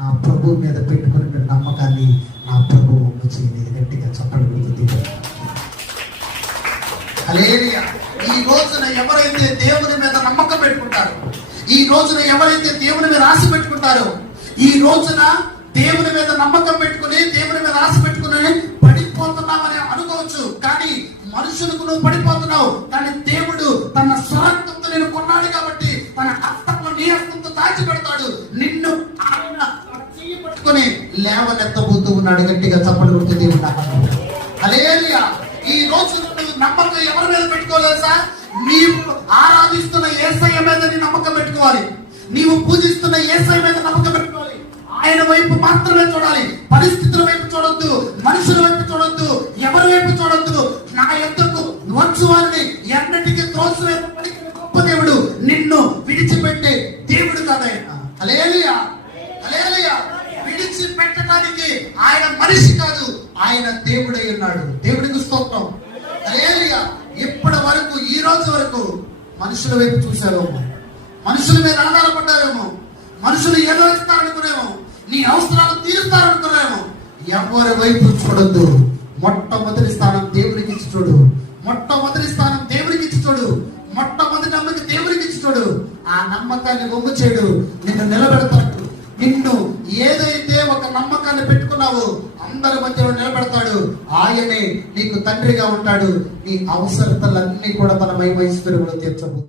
నా ప్రభు మీద పెట్టుకున్న నమ్మకాన్ని నా ప్రభు ఒప్పు చేయండి. గట్టిగా చెప్పగలుగుతుంది. హల్లెలూయా. ఈ రోజున ఎవరైతే దేవుని మీద నమ్మకం పెట్టుకుంటారో, ఈ రోజున ఎవరైతే దేవుని మీద ఆశ పెట్టుకుంటారో, ఈ రోజున దేవుని మీద నమ్మకం పెట్టుకుని దేవుని మీద ఆశ పెట్టుకుని పడిపోతున్నామని అనుకోవచ్చు. కానీ మనుషులకు నువ్వు పడిపోతున్నావు, కానీ దేవుడు తన స్వరక్తంతో నేను కొన్నాడు కాబట్టి తన హస్తంలో నీ హస్తంతో దాచి పెడతాడు. నిన్ను ఆయన పట్టుకుని లేవనెత్తబోతూ ఉన్నాడు. గట్టిగా చప్పట్లు కొట్టి దేవుడు హల్లెలూయా. ఈ రోజు నువ్వు నమ్మకం ఎవరి మీద పెట్టుకోలేదు సార్? నీవు ఆరాధిస్తున్న యేసయ్య మీద నీ నమ్మకం పెట్టుకోవాలి. నీవు పూజిస్తున్న యేసయ్య మీద నమ్మకం పెట్టుకోవాలి. ఆయన వైపు మాత్రమే చూడాలి. పరిస్థితుల వైపు చూడొద్దు, మనుషుల వైపు చూడొద్దు, ఎవరి వైపు చూడొద్దు. నా యొద్దకు వచ్చు వారిని ఎన్నటికీ త్రోసివేత గొప్ప దేవుడు, నిన్ను విడిచిపెట్టే దేవుడు కాదాయన. హల్లెలూయా, హల్లెలూయా. విడిచిపెట్టడానికి ఆయన మనిషి కాదు, ఆయన దేవుడై ఉన్నాడు. దేవుడికి స్తోత్రం. హల్లెలూయా. ఇప్పటి వరకు, ఈ రోజు వరకు మనుషుల వైపు చూసావేమో, మనుషుల మీద ఆధారపడ్డావేమో, మనుషులు ఏదో ఇస్తారనుకునేమో, నీ అవసరాలు తీరుస్తారనుకునేమో. ఎవరి వైపు చూడొద్దు. మొట్టమొదటి స్థానం దేవుడికి ఇచ్చి చూడు. మొట్టమొదటి స్థానం దేవుడికి ఇచ్చి చూడు. మొట్టమొదటి నమ్మకం దేవుడికి ఇచ్చి చూడు. ఆ నమ్మకాన్ని ఒమ్ము చేయడు, నిన్ను నిలబెడతాడు. నిన్ను ఏదైతే ఒక నమ్మకాన్ని పెట్టుకున్నావో అందరి మధ్యలో నిలబెడతాడు. ఆయనే నీకు తండ్రిగా ఉంటాడు. నీ అవసరతలన్నీ కూడా తన మహిమ ఈశ్వరుడు తీర్చబోతాడు.